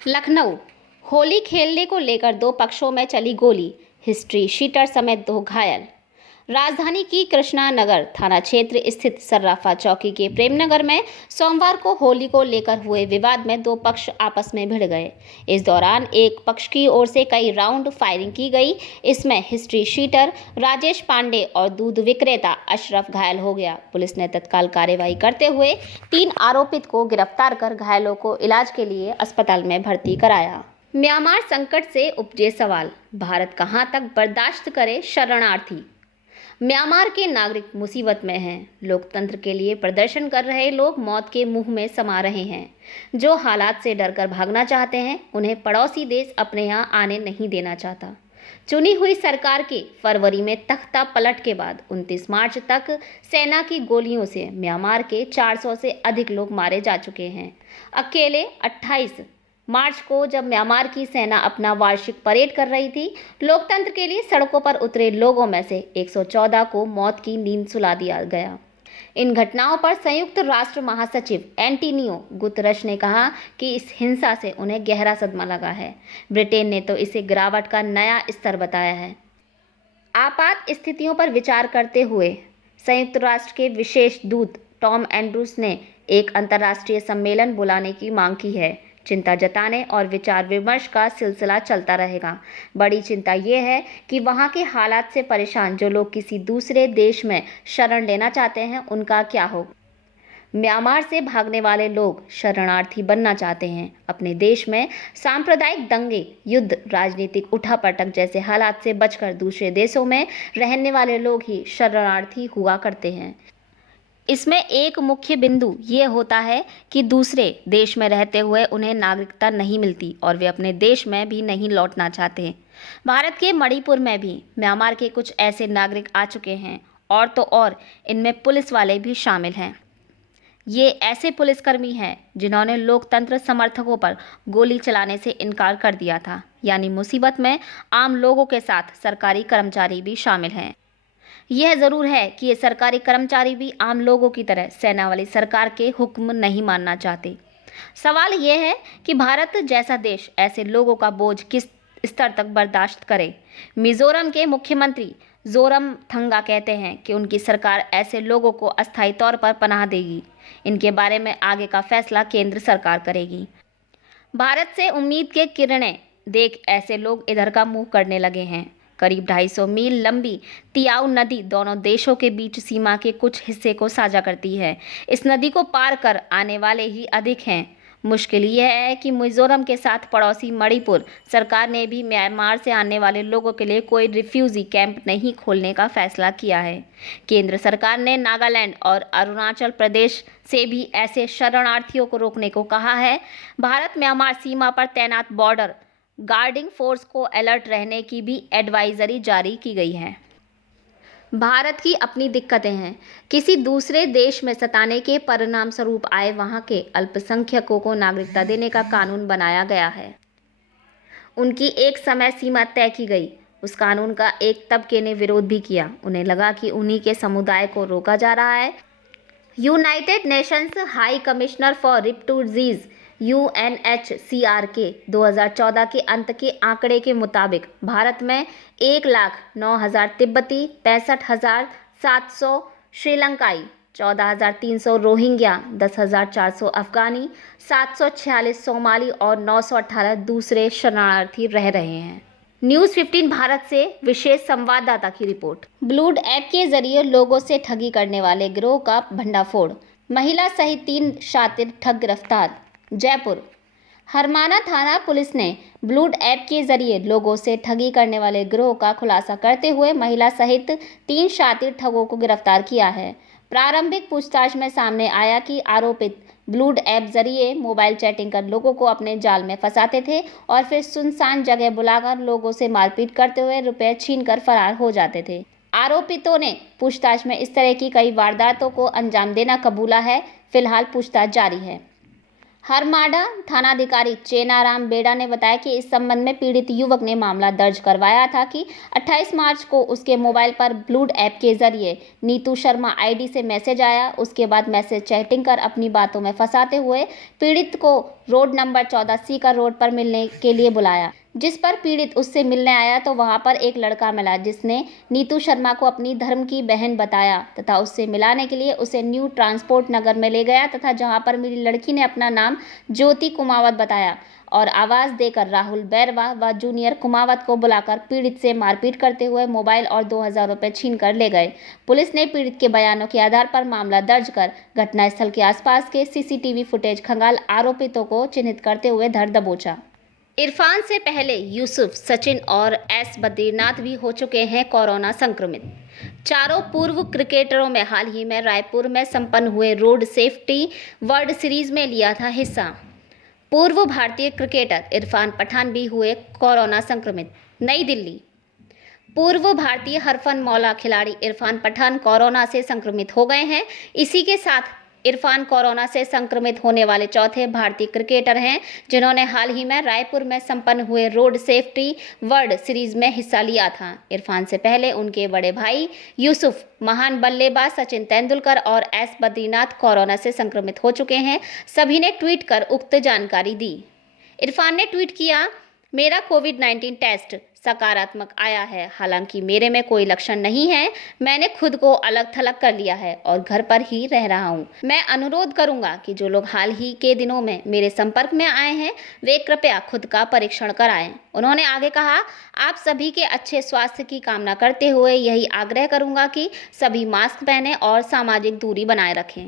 लखनऊ। होली खेलने को लेकर दो पक्षों में चली गोली, हिस्ट्री शीटर समेत दो घायल। राजधानी की कृष्णा नगर थाना क्षेत्र स्थित सर्राफा चौकी के प्रेमनगर में सोमवार को होली को लेकर हुए विवाद में दो पक्ष आपस में भिड़ गए। इस दौरान एक पक्ष की ओर से कई राउंड फायरिंग की गई। इसमें हिस्ट्री शीटर राजेश पांडे और दूध विक्रेता अशरफ घायल हो गया। पुलिस ने तत्काल कार्रवाई करते हुए 3 आरोपित को गिरफ्तार कर घायलों को इलाज के लिए अस्पताल में भर्ती कराया। म्यांमार संकट से उपजे सवाल, भारत कहां तक बर्दाश्त करे शरणार्थी। म्यांमार के नागरिक मुसीबत में हैं। लोकतंत्र के लिए प्रदर्शन कर रहे लोग मौत के मुंह में समा रहे हैं। जो हालात से डरकर भागना चाहते हैं, उन्हें पड़ोसी देश अपने यहाँ आने नहीं देना चाहता। चुनी हुई सरकार के फरवरी में तख्ता पलट के बाद 29 मार्च तक सेना की गोलियों से म्यांमार के 400 से अधिक लोग मारे जा चुके हैं। अकेले 28 मार्च को जब म्यांमार की सेना अपना वार्षिक परेड कर रही थी, लोकतंत्र के लिए सड़कों पर उतरे लोगों में से 114 को मौत की नींद सुला दिया गया। इन घटनाओं पर संयुक्त राष्ट्र महासचिव एंटोनियो गुतरश ने कहा कि इस हिंसा से उन्हें गहरा सदमा लगा है। ब्रिटेन ने तो इसे गिरावट का नया स्तर बताया है। आपात स्थितियों पर विचार करते हुए संयुक्त राष्ट्र के विशेष दूत टॉम एंड्रूस ने एक अंतर्राष्ट्रीय सम्मेलन बुलाने की मांग की है। चिंता जताने और विचार विमर्श का सिलसिला चलता रहेगा। बड़ी चिंता ये है कि वहाँ के हालात से परेशान जो लोग किसी दूसरे देश में शरण लेना चाहते हैं, उनका क्या हो। म्यांमार से भागने वाले लोग शरणार्थी बनना चाहते हैं। अपने देश में सांप्रदायिक दंगे, युद्ध, राजनीतिक उठापटक जैसे हालात से बचकर दूसरे देशों में रहने वाले लोग ही शरणार्थी हुआ करते हैं। इसमें एक मुख्य बिंदु ये होता है कि दूसरे देश में रहते हुए उन्हें नागरिकता नहीं मिलती और वे अपने देश में भी नहीं लौटना चाहते। भारत के मणिपुर में भी म्यांमार के कुछ ऐसे नागरिक आ चुके हैं और तो और इनमें पुलिस वाले भी शामिल हैं। ये ऐसे पुलिसकर्मी हैं जिन्होंने लोकतंत्र समर्थकों पर गोली चलाने से इनकार कर दिया था। यानी मुसीबत में आम लोगों के साथ सरकारी कर्मचारी भी शामिल हैं। यह ज़रूर है कि ये सरकारी कर्मचारी भी आम लोगों की तरह सेना वाली सरकार के हुक्म नहीं मानना चाहते। सवाल यह है कि भारत जैसा देश ऐसे लोगों का बोझ किस स्तर तक बर्दाश्त करे। मिजोरम के मुख्यमंत्री जोरमथंगा कहते हैं कि उनकी सरकार ऐसे लोगों को अस्थायी तौर पर पनाह देगी। इनके बारे में आगे का फैसला केंद्र सरकार करेगी। भारत से उम्मीद के किरणें देख ऐसे लोग इधर का मुंह करने लगे हैं। करीब 250 मील लंबी तियाउ नदी दोनों देशों के बीच सीमा के कुछ हिस्से को साझा करती है। इस नदी को पार कर आने वाले ही अधिक हैं। मुश्किल यह है कि मिजोरम के साथ पड़ोसी मणिपुर सरकार ने भी म्यांमार से आने वाले लोगों के लिए कोई रिफ्यूजी कैंप नहीं खोलने का फैसला किया है। केंद्र सरकार ने नागालैंड और अरुणाचल प्रदेश से भी ऐसे शरणार्थियों को रोकने को कहा है। भारत म्यांमार सीमा पर तैनात बॉर्डर गार्डिंग फोर्स को अलर्ट रहने की भी एडवाइजरी जारी की गई है। भारत की अपनी दिक्कतें हैं। किसी दूसरे देश में सताने के परिणाम स्वरूप आए वहां के अल्पसंख्यकों को नागरिकता देने का कानून बनाया गया है। उनकी एक समय सीमा तय की गई। उस कानून का एक तबके ने विरोध भी किया। उन्हें लगा कि उन्हीं के समुदाय को रोका जा रहा है। United Nations high commissioner for refugees UNHCR के 2014 के अंत के आंकड़े के मुताबिक भारत में 1,09,000 तिब्बती, 65,700 श्रीलंकाई, 14,300 रोहिंग्या, 10,400 अफगानी, 746 सोमाली और 918 दूसरे शरणार्थी रह रहे हैं। न्यूज़ 15 भारत से विशेष संवाददाता की रिपोर्ट। ब्लूड ऐप के जरिए लोगों से ठगी करने वाले गिरोह का भंडाफोड़, महिला सहित 3 शातिर ठग गिरफ्तार। जयपुर। हरमाना थाना पुलिस ने ब्लूड ऐप के जरिए लोगों से ठगी करने वाले गिरोह का खुलासा करते हुए महिला सहित 3 शातिर ठगों को गिरफ्तार किया है। प्रारंभिक पूछताछ में सामने आया कि आरोपित ब्लूड ऐप जरिए मोबाइल चैटिंग कर लोगों को अपने जाल में फंसाते थे और फिर सुनसान जगह बुलाकर लोगों से मारपीट करते हुए रुपए छीनकर फरार हो जाते थे। आरोपितों ने पूछताछ में इस तरह की कई वारदातों को अंजाम देना कबूला है। फिलहाल पूछताछ जारी है। हरमाडा थानाधिकारी चेनाराम बेड़ा ने बताया कि इस संबंध में पीड़ित युवक ने मामला दर्ज करवाया था कि 28 मार्च को उसके मोबाइल पर ब्लूड ऐप के जरिए नीतू शर्मा आईडी से मैसेज आया। उसके बाद मैसेज चैटिंग कर अपनी बातों में फंसाते हुए पीड़ित को रोड नंबर 14C का रोड पर मिलने के लिए बुलाया, जिस पर पीड़ित उससे मिलने आया तो वहां पर एक लड़का मिला जिसने नीतू शर्मा को अपनी धर्म की बहन बताया तथा उससे मिलाने के लिए उसे न्यू ट्रांसपोर्ट नगर में ले गया तथा जहां पर मिली लड़की ने अपना नाम ज्योति कुमावत बताया और आवाज़ देकर राहुल बैरवा व जूनियर कुमावत को बुलाकर पीड़ित से मारपीट करते हुए मोबाइल और 2000 रुपये छीन कर ले गए। पुलिस ने पीड़ित के बयानों के आधार पर मामला दर्ज कर घटनास्थल के आसपास के सीसीटीवी फुटेज खंगाल आरोपितों को चिन्हित करते हुए धर दबोचा। इरफान से पहले यूसुफ, सचिन और एस बद्रीनाथ भी हो चुके हैं कोरोना संक्रमित। चारों पूर्व क्रिकेटरों में हाल ही में रायपुर में संपन्न हुए रोड सेफ्टी वर्ल्ड सीरीज में लिया था हिस्सा। पूर्व भारतीय क्रिकेटर इरफान पठान भी हुए कोरोना संक्रमित। नई दिल्ली। पूर्व भारतीय हरफन मौला खिलाड़ी इरफान पठान कोरोना से संक्रमित हो गए हैं। इसी के साथ इरफान कोरोना से संक्रमित होने वाले चौथे भारतीय क्रिकेटर हैं जिन्होंने हाल ही में रायपुर में संपन्न हुए रोड सेफ्टी वर्ल्ड सीरीज में हिस्सा लिया था। इरफान से पहले उनके बड़े भाई यूसुफ, महान बल्लेबाज सचिन तेंदुलकर और एस बद्रीनाथ कोरोना से संक्रमित हो चुके हैं। सभी ने ट्वीट कर उक्त जानकारी दी। इरफान ने ट्वीट किया, मेरा कोविड-19 टेस्ट सकारात्मक आया है। हालांकि मेरे में कोई लक्षण नहीं है। मैंने खुद को अलग थलग कर लिया है और घर पर ही रह रहा हूं। मैं अनुरोध करूंगा कि जो लोग हाल ही के दिनों में मेरे संपर्क में आए हैं वे कृपया खुद का परीक्षण कराएं। उन्होंने आगे कहा, आप सभी के अच्छे स्वास्थ्य की कामना करते हुए यही आग्रह करूंगा कि सभी मास्क पहनें और सामाजिक दूरी बनाए रखें।